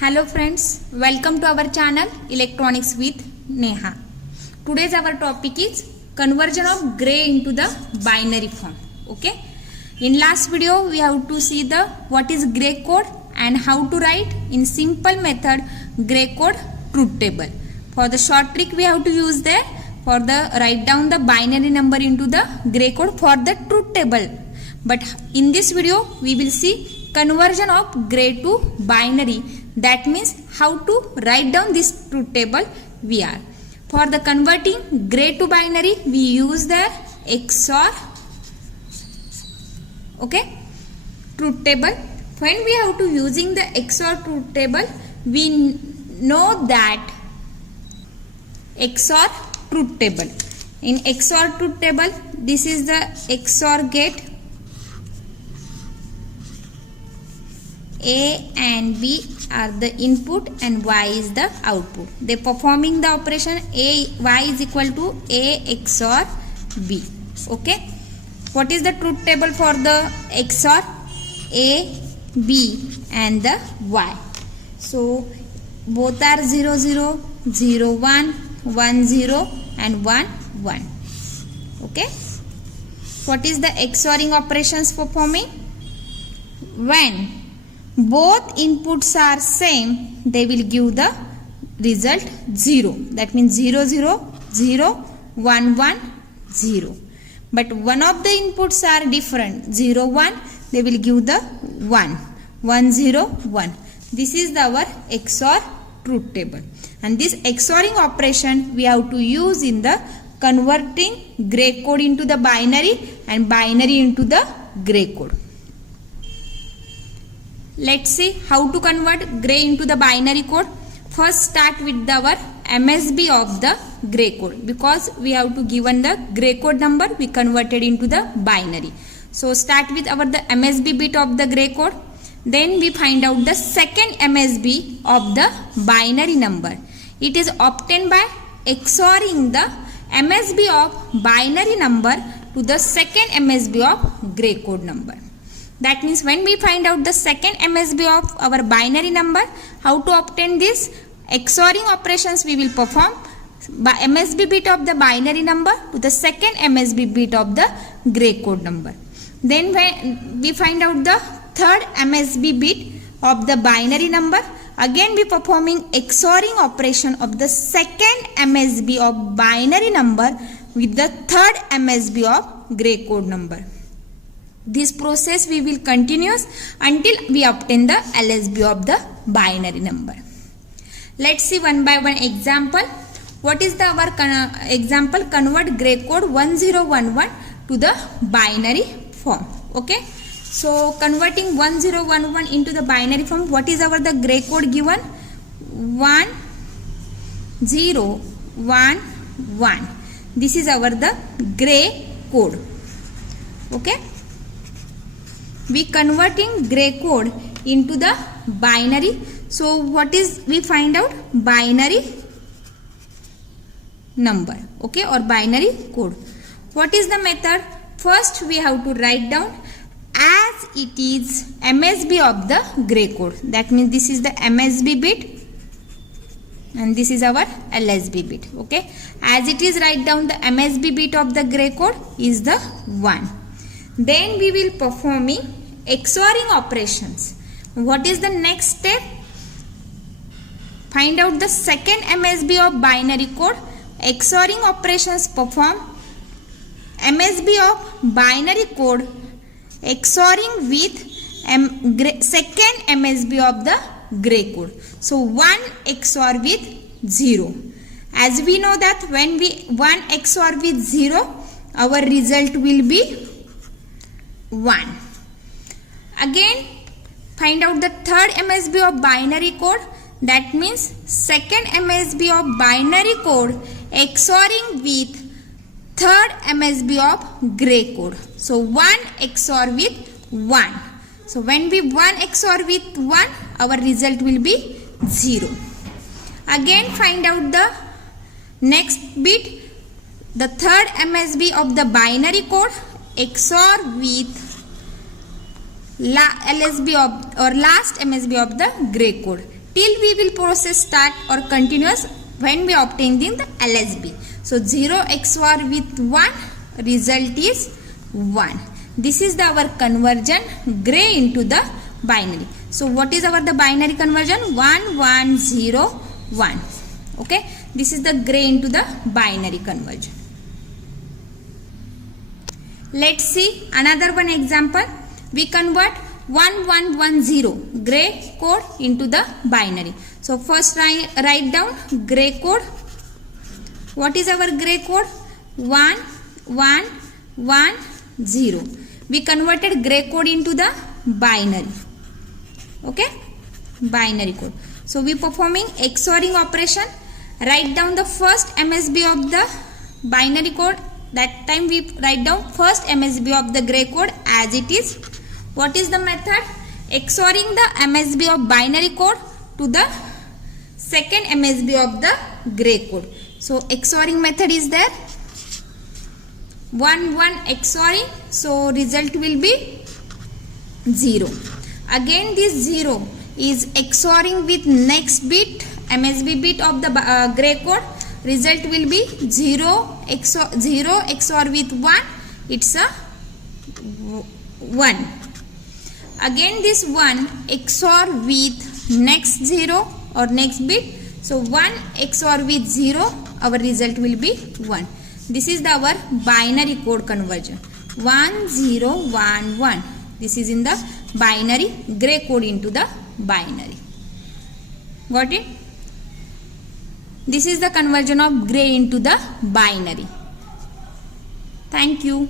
Hello friends, welcome to our channel Electronics with Neha. Today's our topic is conversion of gray into the binary form. Okay. In last video we have to see the what is gray code and how to write in simple method gray code truth table. For the short trick we have to use there for the write down the binary number into the gray code for the truth table. But in this video we will see conversion of gray to binary. That means how to write down this truth table we are. For the converting gray to binary we use the XOR truth table. When we have to using the XOR truth table, we know that XOR truth table. In XOR truth table, this is the XOR gate. A and B are the input and Y is the output. They performing the operation Y is equal to A XOR B. Okay. What is the truth table for the XOR? A, B and the Y. So both are 0 0, 0 1, 1 0 and 1 1. Okay. What is the XORing operations performing? When both inputs are same, they will give the result 0. That means 0 0 0 1 1 0. But one of the inputs are different, 0 1, they will give the 1 1 0 1. This is our XOR truth table, and this XORing operation we have to use in the converting gray code into the binary and binary into the gray code. Let's see how to convert gray into the binary code. First start with our MSB of the gray code, because we have to given the gray code number we converted into the binary. So start with the MSB bit of the gray code. Then we find out the second MSB of the binary number. It is obtained by XORing the MSB of binary number to the second MSB of gray code number. That means when we find out the second MSB of our binary number, how to obtain this? XORing operations we will perform by MSB bit of the binary number to the second MSB bit of the gray code number. Then when we find out the third MSB bit of the binary number, again we performing XORing operation of the second MSB of binary number with the third MSB of gray code number. This process we will continue until we obtain the LSB of the binary number. Let's see one by one example. What is our example? Convert gray code 1011 to the binary form. Okay. So converting 1011 into the binary form, what is the gray code given? 1 0 1 1. This is the gray code. Okay. We converting gray code into the binary. So what is we find out? Binary number, okay, or binary code. What is the method? First we have to write down as it is MSB of the gray code. That means this is the MSB bit and this is our LSB bit. Okay, as it is, write down the MSB bit of the gray code is the 1. Then we will performing XORing operations. What is the next step? Find out the second MSB of binary code. XORing operations perform MSB of binary code XORing with second MSB of the gray code. So 1 XOR with 0. As we know that when we 1 XOR with 0, our result will be 1. Again find out the third MSB of binary code. That means second MSB of binary code XORing with third MSB of gray code. So 1 XOR with 1. So when we 1 XOR with 1, our result will be 0. Again find out the next bit, the third MSB of the binary code XOR with LSB of or last MSB of the gray code. till we will process start or continuous when we obtain the LSB. So 0 XOR with 1, result is 1. This is our conversion gray into the binary. So what is our the binary conversion? 1 1 0 1. Okay, this is the gray into the binary conversion. Let's see another one example. We convert 1110 gray code into the binary. So first write down gray code. What is our gray code? 1110. We converted gray code into the binary. Okay, binary code. So we performing XORing operation. Write down the first MSB of the binary code. That time we write down first MSB of the gray code as it is. What is the method? XORing the MSB of binary code to the second MSB of the gray code. So XORing method is there. 1 1 XORing. So result will be 0. Again this 0 is XORing with next bit MSB bit of the gray code. Result will be 0 XOR with 1. It's a 1. Again this 1 XOR with next 0 or next bit. So 1 XOR with 0, our result will be 1. This is our binary code conversion. 1 0 1 1. This is in the binary, gray code into the binary. Got it? This is the conversion of gray into the binary. Thank you.